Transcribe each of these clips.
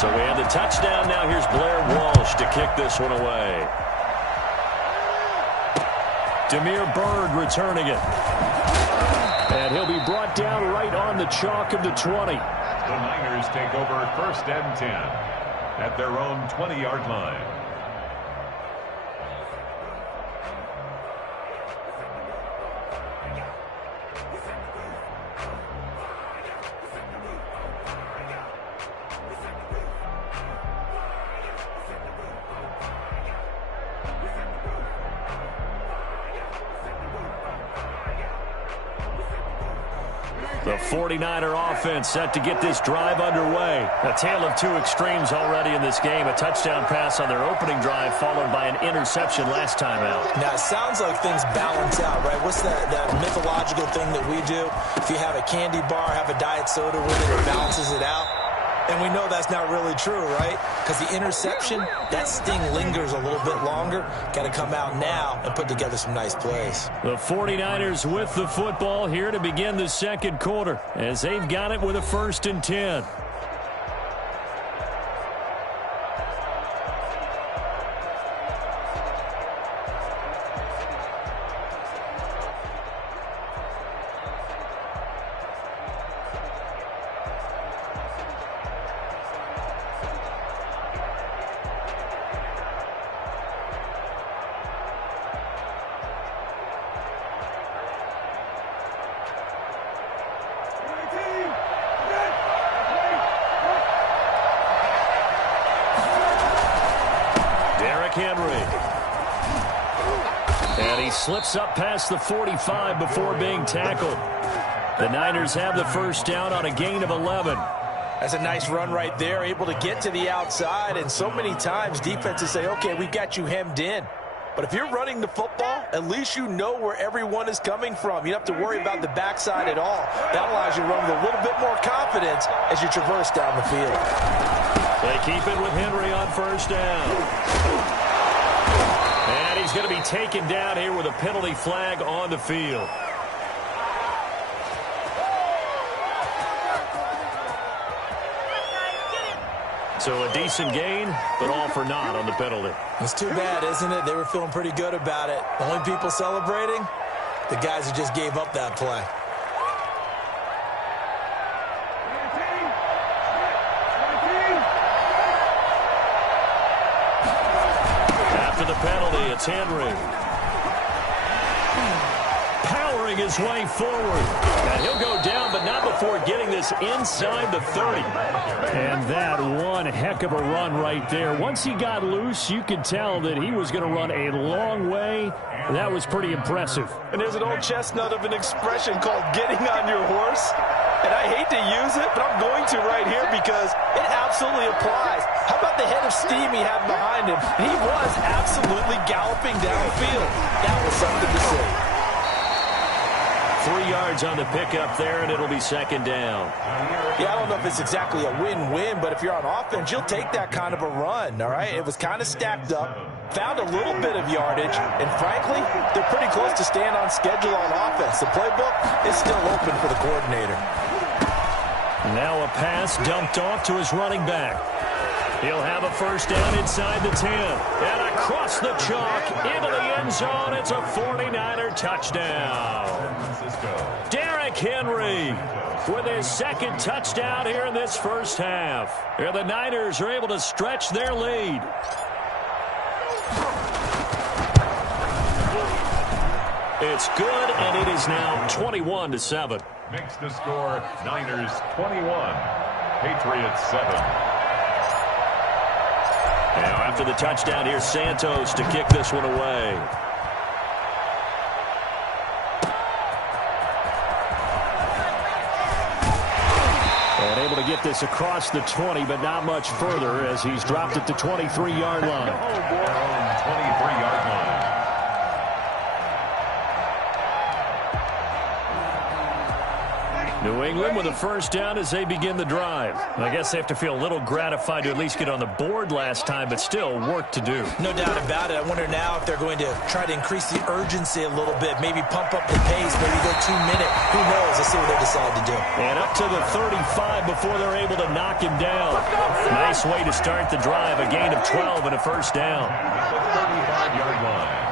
So we have the touchdown. Now here's Blair Walsh to kick this one away. Demir Bird returning it. And he'll be brought down right on the chalk of the 20. The Niners take over 1st and 10 at their own 20-yard line. The 49er offense set to get this drive underway. A tale of two extremes already in this game. A touchdown pass on their opening drive followed by an interception last time out. Now, it sounds like things balance out, right? What's that mythological thing that we do? If you have a candy bar, have a diet soda with it, it balances it out. And we know that's not really true, right? Because the interception, that sting lingers a little bit longer. Got to come out now and put together some nice plays. The 49ers with the football here to begin the second quarter as they've got it with a 1st and 10. Henry. And he slips up past the 45 before being tackled. The Niners have the first down on a gain of 11. That's a nice run right there, able to get to the outside. And so many times defenses say, okay, we've got you hemmed in. But if you're running the football, at least you know where everyone is coming from. You don't have to worry about the backside at all. That allows you to run with a little bit more confidence as you traverse down the field. They keep it with Henry on first down. And he's going to be taken down here with a penalty flag on the field. So a decent gain, but all for naught on the penalty. It's too bad, isn't it? They were feeling pretty good about it. The only people celebrating, the guys who just gave up that play. After the penalty, it's Henry. Powering his way forward. And he'll go down, but not before getting this inside the 30. And that one heck of a run right there. Once he got loose, you could tell that he was going to run a long way. That was pretty impressive. And there's an old chestnut of an expression called getting on your horse. And I hate to use it, but I'm going to right here because it absolutely applies. How about the head of steam he had behind him? He was absolutely galloping downfield. That was something to see. 3 yards on the pickup there, and it'll be second down. Yeah, I don't know if it's exactly a win-win, but if you're on offense, you'll take that kind of a run, all right? It was kind of stacked up, found a little bit of yardage, and frankly, they're pretty close to staying on schedule on offense. The playbook is still open for the coordinator. Now a pass dumped off to his running back. He'll have a first down inside the 10. And across the chalk into the end zone. It's a 49er touchdown. Derrick Henry with his second touchdown here in this first half. Here the Niners are able to stretch their lead. It's good, and it is now 21-7. Makes the score Niners 21, Patriots 7. Now after the touchdown, here's Santos to kick this one away. And able to get this across the 20, but not much further as he's dropped at the 23-yard line. 23-yard line. New England with a first down as they begin the drive. I guess they have to feel a little gratified to at least get on the board last time, but still work to do. No doubt about it. I wonder now if they're going to try to increase the urgency a little bit, maybe pump up the pace, maybe go 2 minute. Who knows? The see what they decide to do. And up to the 35 before they're able to knock him down. Nice way to start the drive. A gain of 12 and a first down. At the 35-yard line.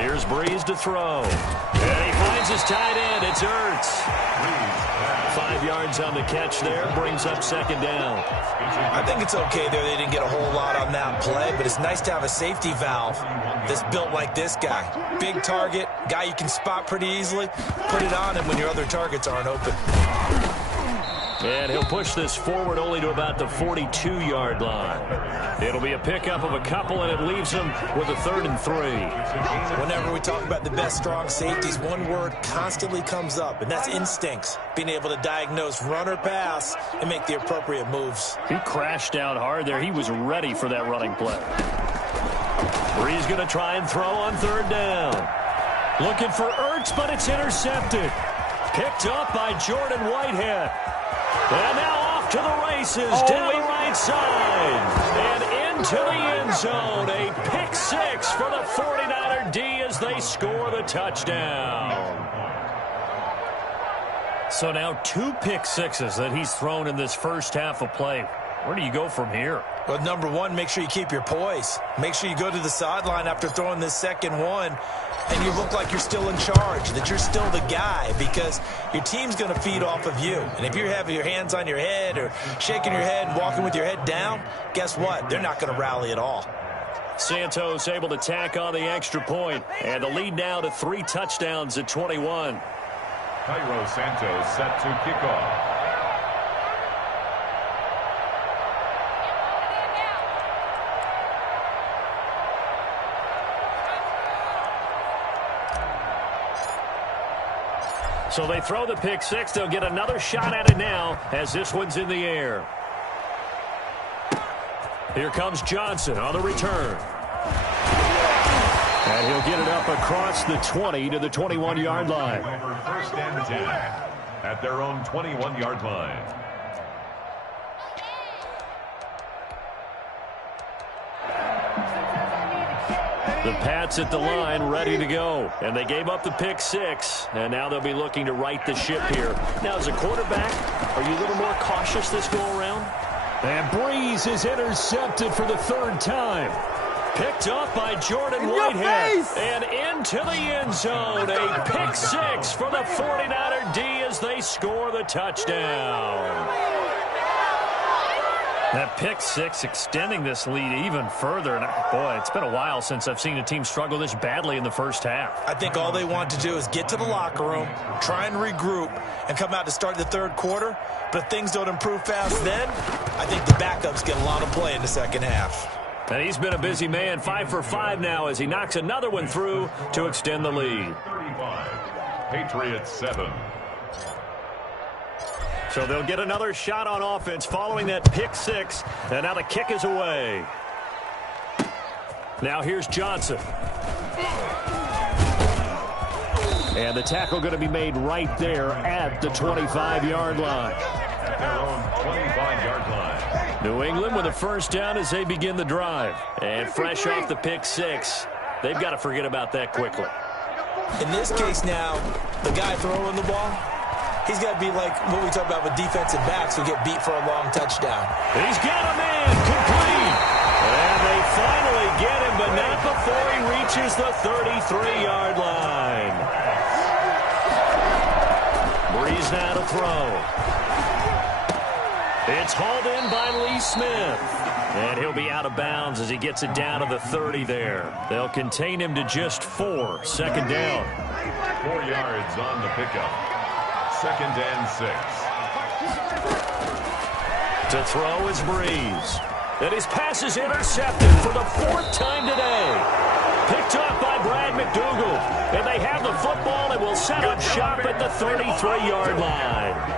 Here's Breeze to throw. And he finds his tight end. It's Ertz. 5 yards on the catch there. Brings up second down. I think it's okay there. They didn't get a whole lot on that play, but it's nice to have a safety valve that's built like this guy. Big target, guy you can spot pretty easily. Put it on him when your other targets aren't open. And he'll push this forward only to about the 42-yard line. It'll be a pickup of a couple, and it leaves them with a 3rd and 3. Whenever we talk about the best strong safeties, one word constantly comes up, and that's instincts. Being able to diagnose run or pass and make the appropriate moves. He crashed out hard there. He was ready for that running play. Breeze going to try and throw on 3rd down. Looking for Ertz, but it's intercepted. Picked up by Jordan Whitehead. And now off to the races, down the right side, and into the end zone. A pick 6 for the 49er D as they score the touchdown. So now 2 pick sixes that he's thrown in this first half of play. Where do you go from here? Well, number one, make sure you keep your poise. Make sure you go to the sideline after throwing this second one, and you look like you're still in charge, that you're still the guy, because your team's going to feed off of you. And if you're having your hands on your head or shaking your head and walking with your head down, guess what? They're not going to rally at all. Santos able to tack on the extra point, and the lead now to 3 touchdowns at 21. Cairo Santos set to kick off. So they throw the pick 6. They'll get another shot at it now as this one's in the air. Here comes Johnson on the return. And he'll get it up across the 20 to the 21-yard line. Over 1st and 10 at their own 21-yard line. The Pats at the line ready to go. And they gave up the pick 6. And now they'll be looking to right the ship here. Now, as a quarterback, are you a little more cautious this go-around? And Breeze is intercepted for the 3rd time. Picked up by Jordan Whitehead. And into the end zone. A pick 6 for the 49er D as they score the touchdown. That pick 6 extending this lead even further. And boy, it's been a while since I've seen a team struggle this badly in the first half. I think all they want to do is get to the locker room, try and regroup, and come out to start the 3rd quarter. But if things don't improve fast then, I think the backups get a lot of play in the second half. And he's been a busy man, 5 for 5 now as he knocks another one through to extend the lead. 35. Patriots 7. So they'll get another shot on offense following that pick 6. And now the kick is away. Now here's Johnson. And the tackle going to be made right there at the 25-yard line. At their own 25-yard line. New England with a first down as they begin the drive. And fresh off the pick 6, they've got to forget about that quickly. In this case now, the guy throwing the ball, he's got to be like what we talk about with defensive backs who get beat for a long touchdown. He's got a man complete. And they finally get him, but not before he reaches the 33-yard line. Breeze now to throw. It's hauled in by Lee Smith. And he'll be out of bounds as he gets it down to the 30 there. They'll contain him to just 4. Second down. 4 yards on the pickup. 2nd and 6. To throw is Breeze. And his pass is intercepted for the 4th time today. Picked up by Brad McDougal. And they have the football and will set up shop at the 33-yard line.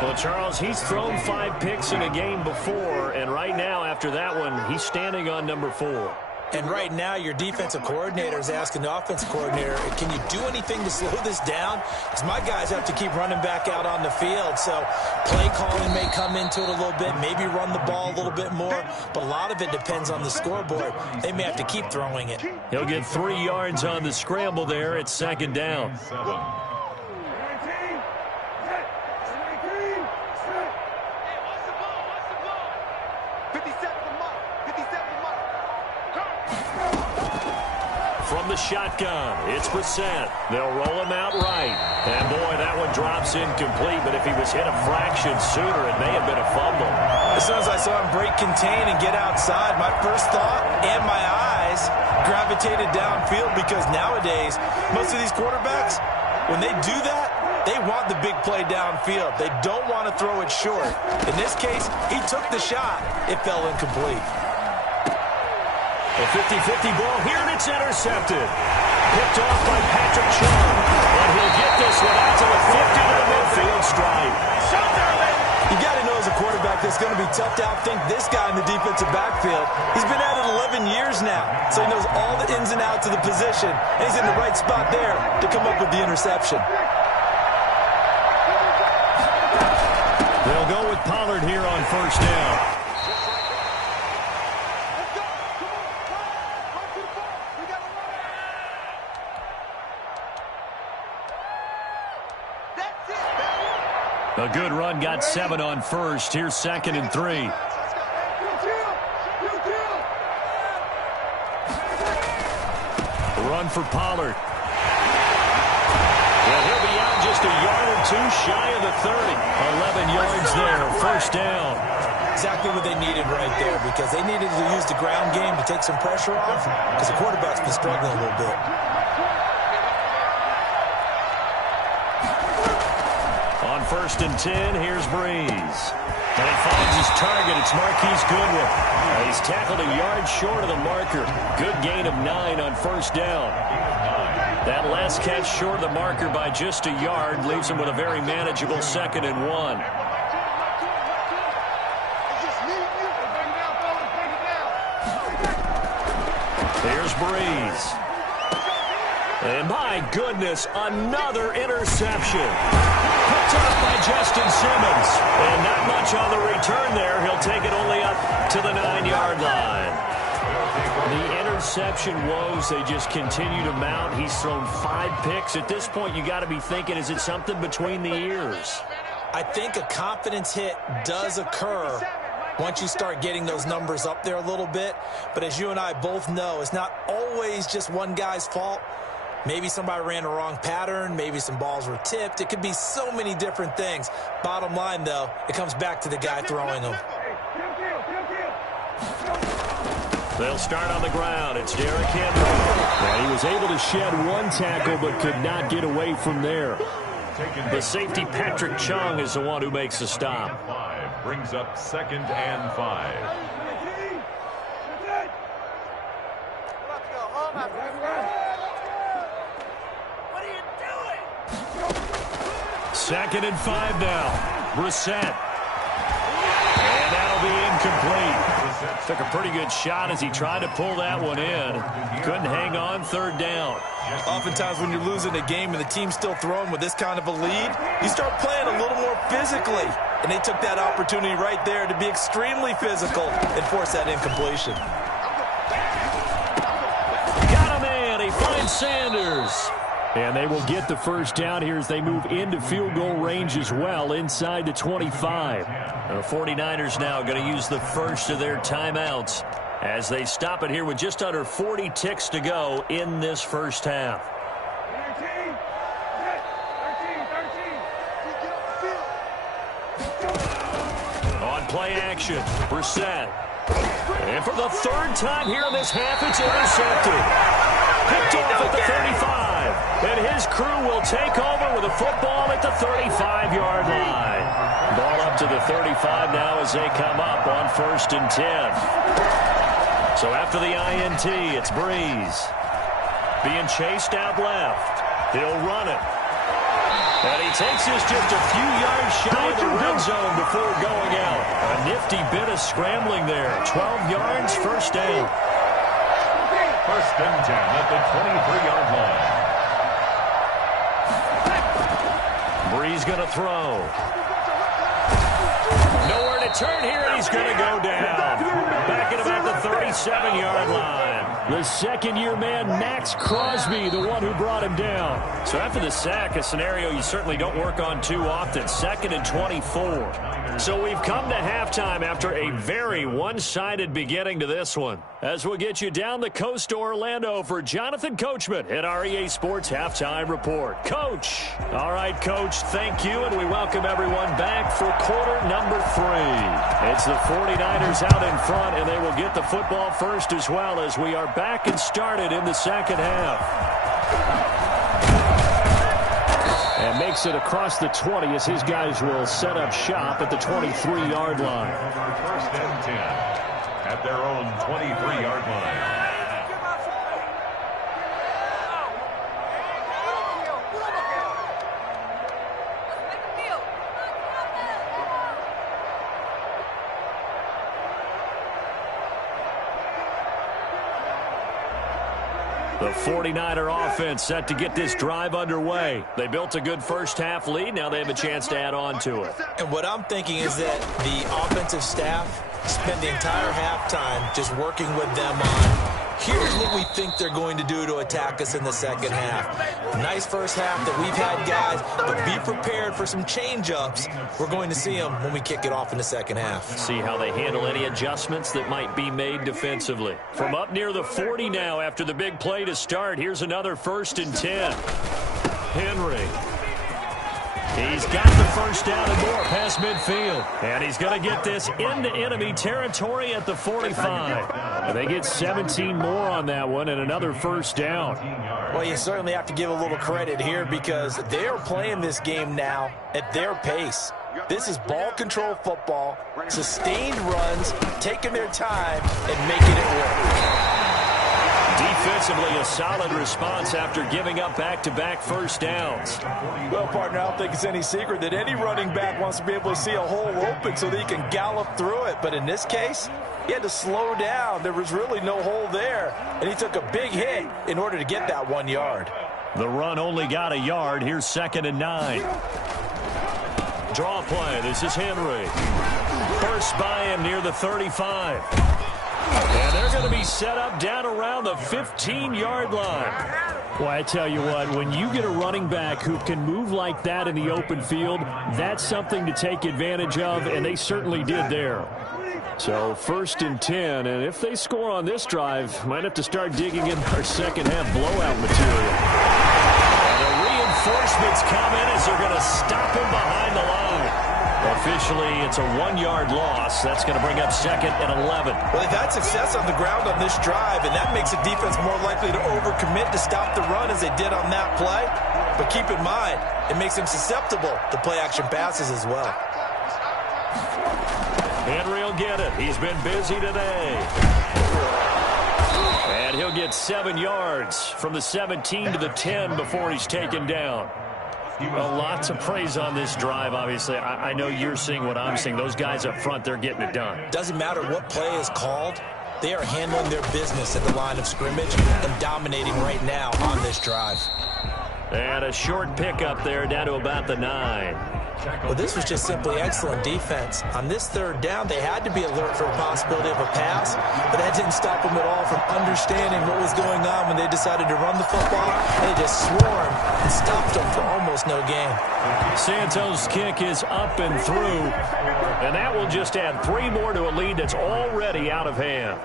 Well, Charles, he's thrown 5 picks in a game before, and right now, after that one, he's standing on number 4. And right now, your defensive coordinator is asking the offensive coordinator, can you do anything to slow this down? Because my guys have to keep running back out on the field. So play calling may come into it a little bit, maybe run the ball a little bit more. But a lot of it depends on the scoreboard. They may have to keep throwing it. He'll get 3 yards on the scramble there. It's second down. From the shotgun, it's Brissett. They'll roll him out right. And, boy, that one drops incomplete. But if he was hit a fraction sooner, it may have been a fumble. As soon as I saw him break contain and get outside, my first thought and my eyes gravitated downfield because nowadays, most of these quarterbacks, when they do that, they want the big play downfield. They don't want to throw it short. In this case, he took the shot. It fell incomplete. A 50-50 ball here, and it's intercepted. Picked off by Patrick Chung. And he'll get this one out to the 50 to the midfield stripe. You got to know as a quarterback that's going to be tough to outthink this guy in the defensive backfield. He's been at it 11 years now, so he knows all the ins and outs of the position, and he's in the right spot there to come up with the interception. They'll go with Pollard here on first down. A good run, got 7 on first. Here's 2nd and 3. Run for Pollard. Well, he'll be out just a yard or 2 shy of the 30. 11 yards there, first down. Exactly what they needed right there because they needed to use the ground game to take some pressure off because the quarterback's been struggling a little bit. On 1st and 10, here's Breeze. And he finds his target. It's Marquise Goodwin. He's tackled a yard short of the marker. Good gain of 9 on first down. That last catch short of the marker by just a yard leaves him with a very manageable 2nd and 1. Here's Breeze. And my goodness, another interception. Picked off by Justin Simmons. And not much on the return there. He'll take it only up to the 9-yard line. The interception woes, they just continue to mount. He's thrown 5 picks. At this point, you got to be thinking, is it something between the ears? I think a confidence hit does occur once you start getting those numbers up there a little bit. But as you and I both know, it's not always just one guy's fault. Maybe somebody ran the wrong pattern. Maybe some balls were tipped. It could be so many different things. Bottom line, though, it comes back to the guy throwing them. They'll start on the ground. It's Derrick Henry. Well, he was able to shed 1 tackle but could not get away from there. The safety, Patrick Chung, is the one who makes the stop. Brings up 2nd and 5. Second and 5 now. Brissett. And that'll be incomplete. Took a pretty good shot as he tried to pull that one in. Couldn't hang on, 3rd down. Oftentimes when you're losing a game and the team's still throwing with this kind of a lead, you start playing a little more physically. And they took that opportunity right there to be extremely physical and force that incompletion. Got a man. He finds Sanders. And they will get the first down here as they move into field goal range as well, inside the 25. The 49ers now going to use the first of their timeouts as they stop it here with just under 40 ticks to go in this first half. On play action, Brissett. And for the 3rd time here in this half, it's intercepted. Picked off at the 35. And his crew will take over with a football at the 35-yard line. Ball up to the 35 now as they come up on 1st and 10. So after the INT, it's Breeze. Being chased out left. He'll run it. And he takes this just a few yards shy of the red zone before going out. A nifty bit of scrambling there. 12 yards, first down. first and 10 at the 23-yard line. Bree's going to throw. Nowhere to turn here, and he's going to go down. Back at about the 37-yard line. The second-year man, Max Crosby, the one who brought him down. So after the sack, a scenario you certainly don't work on too often. 2nd and 24. So we've come to halftime after a very one-sided beginning to this one. As we'll get you down the coast to Orlando for Jonathan Coachman at our EA Sports Halftime Report. Coach. All right, Coach, thank you, and we welcome everyone back for quarter number 3. It's the 49ers out in front, and they will get the football first as well as we are back and started in the second half. And makes it across the 20 as his guys will set up shop at the 23-yard line. First and 10 at their own 23-yard line. The 49er offense set to get this drive underway. They built a good first-half lead. Now they have a chance to add on to it. And what I'm thinking is that the offensive staff spent the entire halftime just working with them on, here's what we think they're going to do to attack us in the second half. Nice first half that we've had, guys, but be prepared for some change-ups. We're going to see them when we kick it off in the second half. See how they handle any adjustments that might be made defensively. From up near the 40 now after the big play to start, here's another 1st and 10. Henry. He's got the first down and more past midfield. And he's going to get this into enemy territory at the 45. And they get 17 more on that one and another first down. Well, you certainly have to give a little credit here because they are playing this game now at their pace. This is ball control football, sustained runs, taking their time, and making it work. Defensively, a solid response after giving up back-to-back first downs. Well, partner, I don't think it's any secret that any running back wants to be able to see a hole open so that he can gallop through it. But in this case, he had to slow down. There was really no hole there, and he took a big hit in order to get that 1 yard. The run only got a yard. Here's 2nd and 9. Draw play. This is Henry. First by him near the 35. And they're going to be set up down around the 15-yard line. Well, I tell you what, when you get a running back who can move like that in the open field, that's something to take advantage of, and they certainly did there. So 1st and 10, and if they score on this drive, might have to start digging in our second-half blowout material. And the reinforcements come in as they're going to stop him behind the line. Officially, it's a 1-yard loss. That's going to bring up 2nd and 11. Well, they've had success on the ground on this drive, and that makes the defense more likely to overcommit to stop the run as they did on that play. But keep in mind, it makes them susceptible to play-action passes as well. Henry will get it. He's been busy today. And he'll get 7 yards from the 17 to the 10 before he's taken down. Well, lots of praise on this drive, obviously. I know you're seeing what I'm seeing. Those guys up front, they're getting it done. Doesn't matter what play is called. They are handling their business at the line of scrimmage and dominating right now on this drive. And a short pickup there down to about the 9. Well, this was just simply excellent defense. On this 3rd down, they had to be alert for the possibility of a pass, but that didn't stop them at all from understanding what was going on when they decided to run the football. They just swarmed and stopped them for almost no gain. Santos' kick is up and through, and that will just add 3 more to a lead that's already out of hand.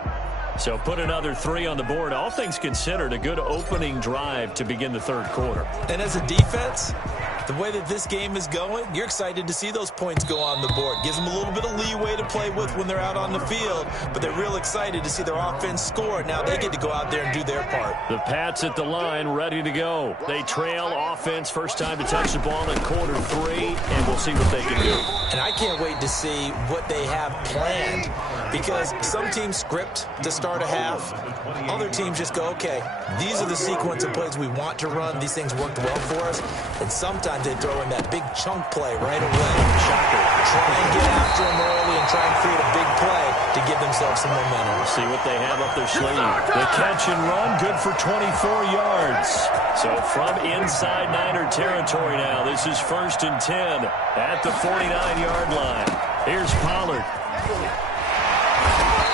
So put another 3 on the board. All things considered, a good opening drive to begin the 3rd quarter. And as a defense, the way that this game is going, you're excited to see those points go on the board. Gives them a little bit of leeway to play with when they're out on the field, but they're real excited to see their offense score. Now they get to go out there and do their part. The Pats at the line, ready to go. They trail offense, first time to touch the ball in quarter 3, and we'll see what they can do. And I can't wait to see what they have planned because some teams script to start a half. Other teams just go, okay, these are the sequence of plays we want to run. These things worked well for us. And sometimes they throw in that big chunk play right away. Shocker. Try and get after them early and try and create a big play to give themselves some momentum. See what they have up their sleeve. The catch and run, good for 24 yards. So from inside Niner territory now, this is 1st and 10 at the 49-yard line. Here's Pollard.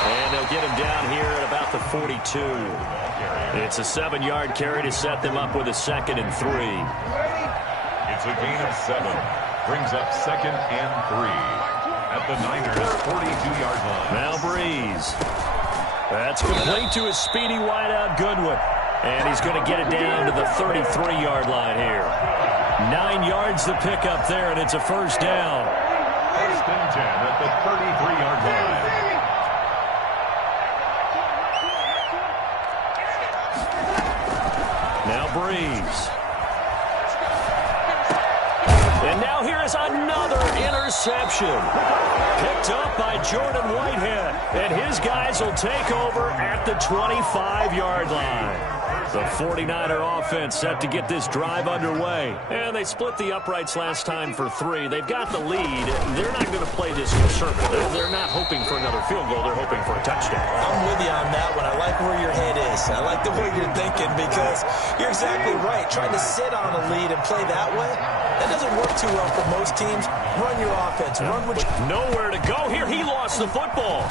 And they'll get him down here at about the 42. It's a 7-yard carry to set them up with a 2nd and 3. It's a gain of 7. Brings up 2nd and 3 at the Niners' 42-yard line. Now Breeze. That's complete to his speedy wideout Goodwin. And he's going to get it down to the 33-yard line here. 9 yards to pick up there, and it's a 1st down. 1st and 10 at the 33-yard line. Now Breeze. And now here is another interception. Picked up by Jordan Whitehead. And his guys will take over at the 25-yard line. The 49er offense set to get this drive underway. And they split the uprights last time for 3. They've got the lead. They're not going to play this conservative. They're not hoping for another field goal. They're hoping for a touchdown. I'm with you on that one. I like where your head is. I like the way you're thinking because you're exactly right. Trying to sit on a lead and play that way, that doesn't work too well for most teams. Run your offense. Run with nowhere to go here. He lost the football.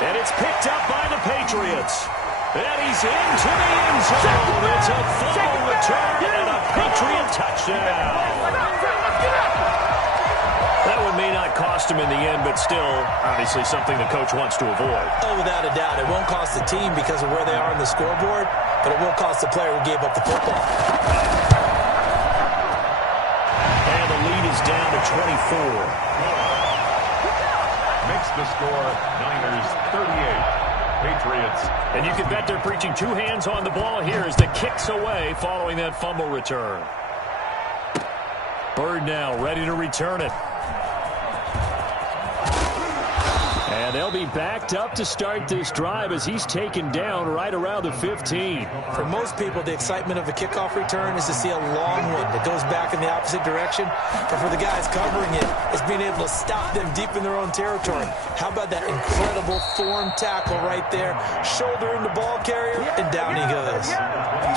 And it's picked up by the Patriots. And he's into the end zone. It's a fumble return and a Patriot touchdown. That one may not cost him in the end, but still, obviously something the coach wants to avoid. Oh, without a doubt. It won't cost the team because of where they are on the scoreboard, but it will cost the player who gave up the football. And the lead is down to 24. Makes the score Niners 38. Patriots. And you can bet they're preaching 2 hands on the ball here as the kick's away following that fumble return. Bird now ready to return it. And they'll be backed up to start this drive as he's taken down right around the 15. For most people, the excitement of a kickoff return is to see a long one that goes back in the opposite direction. But for the guys covering it, it's being able to stop them deep in their own territory. How about that incredible form tackle right there? Shoulder in the ball carrier, and down he goes.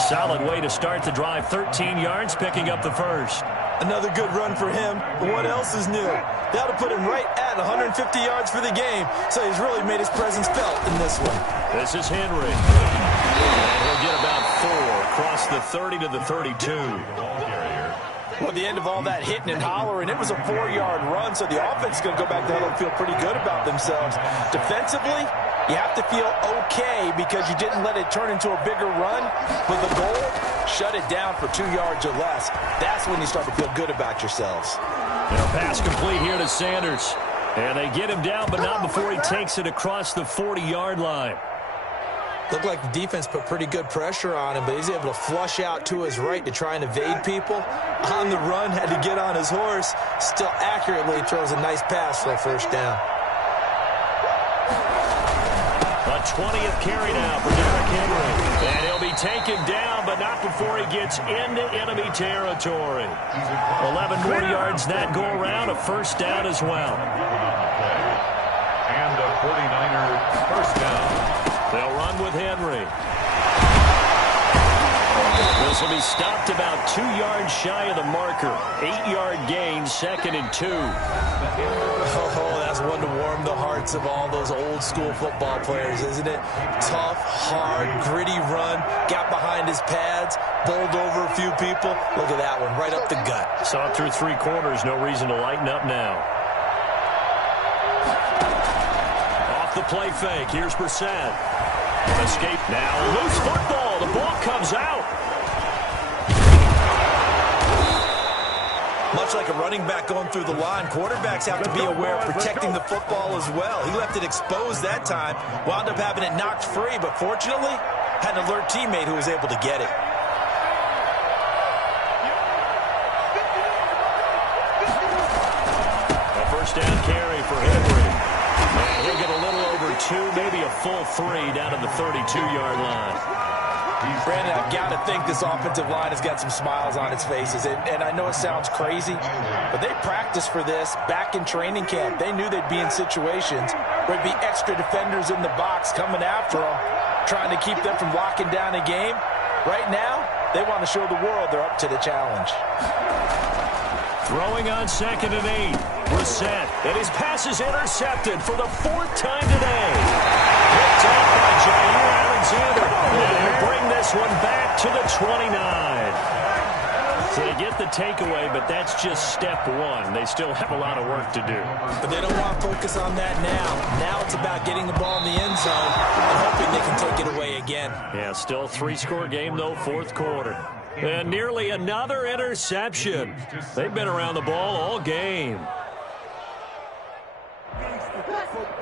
Solid way to start the drive. 13 yards, picking up the 1st. Another good run for him. What else is new? That'll put him right at 150 yards for the game. So he's really made his presence felt in this one. This is Henry. And he'll get about 4 across the 30 to the 32. Well, at the end of all that hitting and hollering, it was a 4-yard run, so the offense is going to go back to huddle and feel pretty good about themselves. Defensively, you have to feel okay because you didn't let it turn into a bigger run. But the goal, shut it down for 2 yards or less. That's when you start to feel good about yourselves. And a pass complete here to Sanders. And they get him down, but not before he takes it across the 40-yard line. Looked like the defense put pretty good pressure on him, but he's able to flush out to his right to try and evade people. On the run, had to get on his horse. Still accurately throws a nice pass for a 1st down. A 20th carry now for Derrick Henry. And he'll be taken down, but not before he gets into enemy territory. 11 more yards that go around, a 1st down as well. And a 49er 1st down. They'll run with Henry. This will be stopped about 2 yards shy of the marker. 8-yard gain, 2nd and 2. Oh, that's one to warm the hearts of all those old school football players, isn't it? Tough, hard, gritty run. Got behind his pads, bowled over a few people. Look at that one, right up the gut. Saw it through 3 quarters. No reason to lighten up now. Off the play fake. Here's Brissett. Escape now. Loose football. The ball comes out. Much like a running back going through the line, quarterbacks have to be aware of protecting the football as well. He left it exposed that time, wound up having it knocked free, but fortunately, had an alert teammate who was able to get it. A 1st down carry for Henry. full 3 down to the 32-yard line. Brandon, I've got to think this offensive line has got some smiles on its faces. And I know it sounds crazy, but they practiced for this back in training camp. They knew they'd be in situations where there'd be extra defenders in the box coming after them, trying to keep them from locking down a game. Right now, they want to show the world they're up to the challenge. Throwing on 2nd and 8. Brissett, and his pass is intercepted for the 4th time today. Picked off by Jair Alexander. And he'll bring this one back to the 29. So they get the takeaway, but that's just step 1. They still have a lot of work to do. But they don't want to focus on that now. Now it's about getting the ball in the end zone and hoping they can take it away again. Yeah, still 3-score game, though, 4th quarter. And nearly another interception. They've been around the ball all game.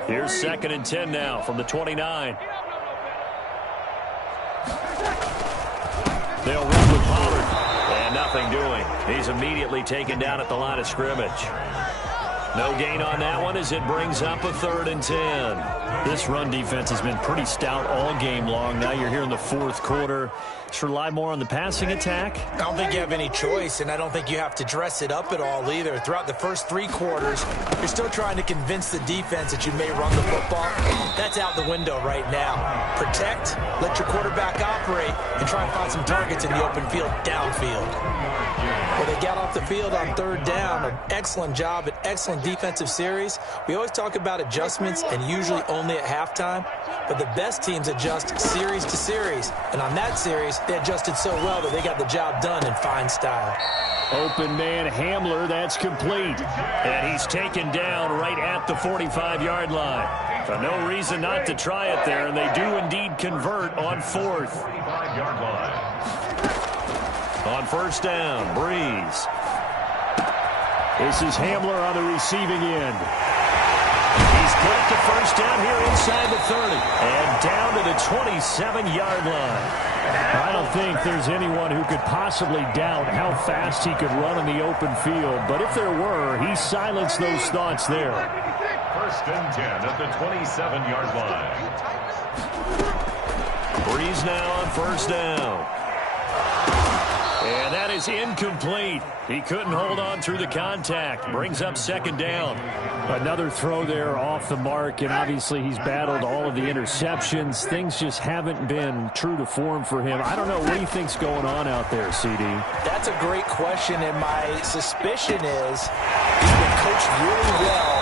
Here's 2nd and 10 now from the 29. They'll run with Pollard. And nothing doing. He's immediately taken down at the line of scrimmage. No gain on that one as it brings up a 3rd and 10. This run defense has been pretty stout all game long. Now you're here in the 4th quarter. Just rely more on the passing attack? I don't think you have any choice, and I don't think you have to dress it up at all either. Throughout the first 3 quarters, you're still trying to convince the defense that you may run the football. That's out the window right now. Protect, let your quarterback operate, and try and find some targets in the open field downfield. Well, they got off the field on 3rd down. An excellent job, an excellent defensive series. We always talk about adjustments, and usually only at halftime. But the best teams adjust series to series. And on that series, they adjusted so well that they got the job done in fine style. Open man Hamler, that's complete. And he's taken down right at the 45-yard line. So no reason not to try it there, and they do indeed convert on 4th. 45-yard line. On 1st down, Breeze. This is Hamler on the receiving end. He's got the 1st down here inside the 30 and down to the 27-yard line. I don't think there's anyone who could possibly doubt how fast he could run in the open field, but if there were, he silenced those thoughts there. 1st and 10 at the 27-yard line. Breeze now on 1st down. And that is incomplete. He couldn't hold on through the contact. Brings up 2nd down. Another throw there off the mark, and obviously he's battled all of the interceptions. Things just haven't been true to form for him. I don't know what he thinks going on out there, CD. That's a great question, and my suspicion is he's been coached really well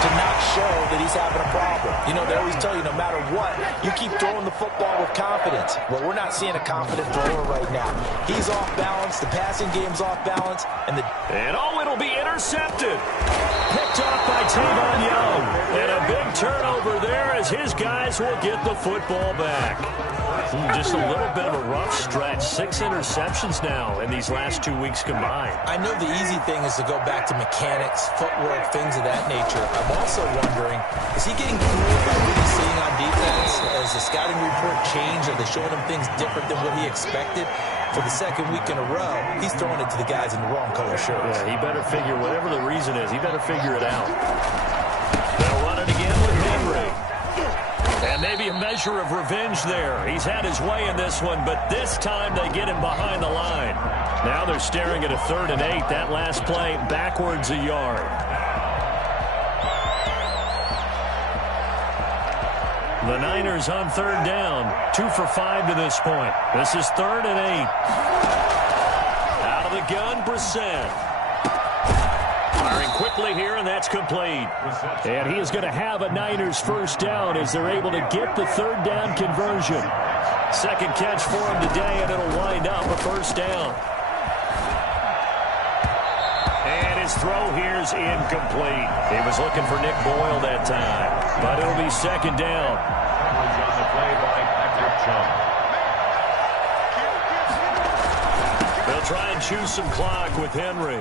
to not show that he's having a problem. You know, they always tell you no matter what, you keep throwing the football with confidence. Well, we're not seeing a confident thrower right now. He's off balance. The passing game's off balance. And it'll be intercepted. Picked off by Tavon Young. And a big turnover there as his guys will get the football back. Just a little bit of a rough stretch. 6 interceptions now in these last 2 weeks combined. I know the easy thing is to go back to mechanics, footwork, things of that nature. I'm also wondering, is he getting fooled by what he's seeing on defense? Has the scouting report changed? Are they showing him things different than what he expected? For the 2nd week in a row, he's throwing it to the guys in the wrong color shirts. Yeah, he better figure, whatever the reason is, he better figure it out. They'll run it again with Henry. And maybe a measure of revenge there. He's had his way in this one, but this time they get him behind the line. Now they're staring at a 3rd and 8. That last play backwards a yard. The Niners on 3rd down. 2 for 5 to this point. This is 3rd and 8. Out of the gun, Brissett. Firing quickly here, and that's complete. And he is going to have a Niners 1st down as they're able to get the 3rd down conversion. 2nd catch for him today, and it'll wind up a 1st down. And his throw here is incomplete. He was looking for Nick Boyle that time, but it'll be 2nd down. On the play by Patrick Chung. They'll try and choose some clock with Henry.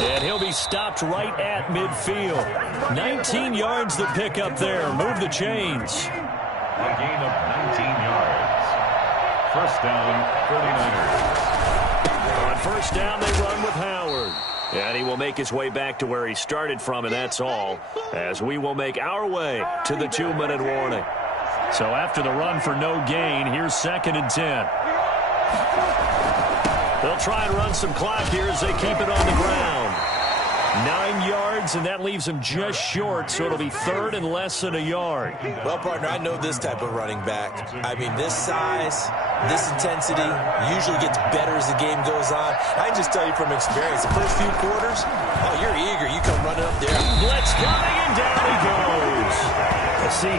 And he'll be stopped right at midfield. 19 yards to pick up there. Move the chains. A gain of 19 yards. 1st down, 49ers. On 1st down, they run with Howard. And he will make his way back to where he started from, and that's all, as we will make our way to the 2-minute warning. So after the run for no gain, here's 2nd and 10. They'll try and run some clock here as they keep it on the ground. 9 yards, and that leaves him just short, so it'll be 3rd and less than a yard. Well, partner, I know this type of running back. I mean, this size, this intensity usually gets better as the game goes on. I can just tell you from experience, the first few quarters, oh, you're eager. You come running up there. Blitz coming, and down he goes. CD,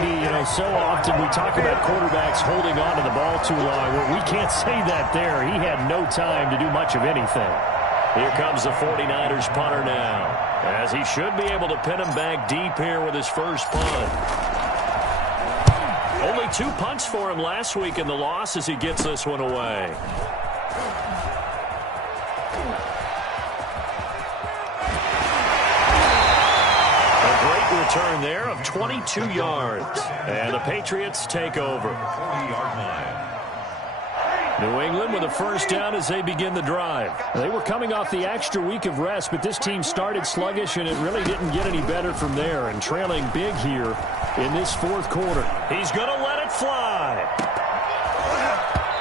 so often we talk about quarterbacks holding on to the ball too long. Well, we can't say that there. He had no time to do much of anything. Here comes the 49ers punter now, as he should be able to pin him back deep here with his first punt. Only 2 punts for him last week in the loss as he gets this one away. A great return there of 22 yards. And the Patriots take over. 40-yard line. New England with a first down as they begin the drive. They were coming off the extra week of rest, but this team started sluggish, and it really didn't get any better from there. And trailing big here in this 4th quarter. He's going to let it fly.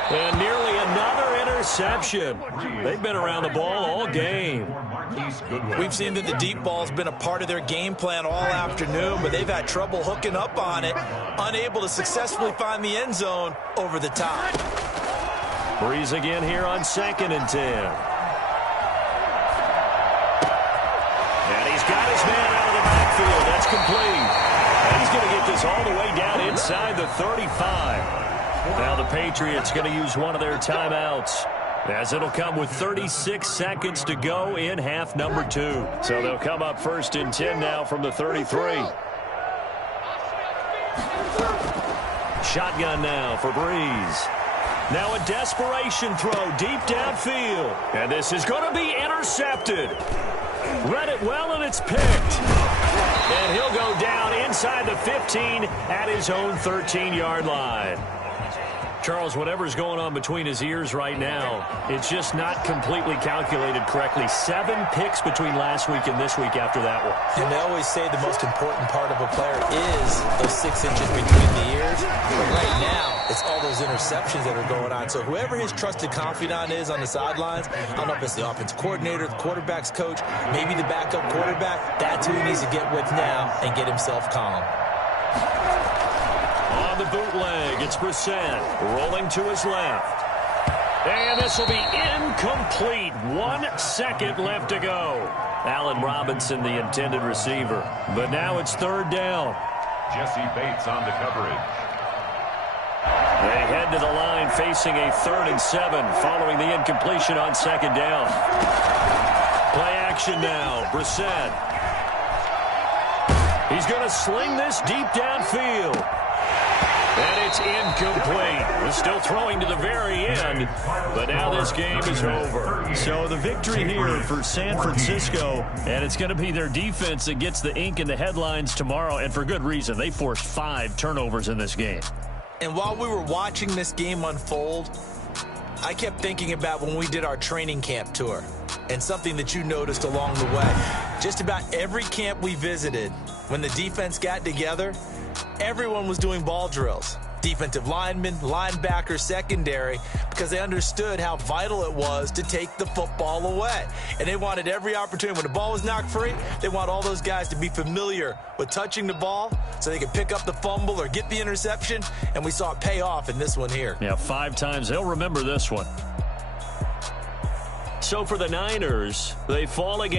And nearly another interception. They've been around the ball all game. We've seen that the deep ball's been a part of their game plan all afternoon, but they've had trouble hooking up on it, unable to successfully find the end zone over the top. Breeze again here on 2nd and 10. And he's got his man out of the backfield. That's complete. And he's going to get this all the way down inside the 35. Now the Patriots going to use one of their timeouts, as it'll come with 36 seconds to go in half number 2. So they'll come up 1st and 10 now from the 33. Shotgun now for Breeze. Now a desperation throw deep downfield. And this is going to be intercepted. Read it well, and it's picked. And he'll go down inside the 15 at his own 13-yard line. Charles, whatever's going on between his ears right now, it's just not completely calculated correctly. 7 picks between last week and this week after that one. And they always say the most important part of a player is those 6 inches between the ears. But right now, it's all those interceptions that are going on. So whoever his trusted confidant is on the sidelines, I don't know if it's the offensive coordinator, the quarterback's coach, maybe the backup quarterback, that's who he needs to get with now and get himself calm. On the bootleg, it's Brissett rolling to his left. And this will be incomplete. 1 second left to go. Allen Robinson, the intended receiver. But now it's 3rd down. Jesse Bates on the coverage. They head to the line facing a 3rd and 7 following the incompletion on 2nd down. Play action now. Brissett. He's going to sling this deep downfield. And it's incomplete. We're still throwing to the very end, but now this game is over. So the victory here for San Francisco, and it's going to be their defense that gets the ink in the headlines tomorrow, and for good reason. They forced 5 turnovers in this game. And while we were watching this game unfold, I kept thinking about when we did our training camp tour and something that you noticed along the way. Just about every camp we visited, when the defense got together, everyone was doing ball drills. Defensive linemen, linebackers, secondary, because they understood how vital it was to take the football away. And they wanted every opportunity. When the ball was knocked free, they want all those guys to be familiar with touching the ball so they could pick up the fumble or get the interception. And we saw it pay off in this one here. Yeah, 5 times. They'll remember this one. So for the Niners, they fall again.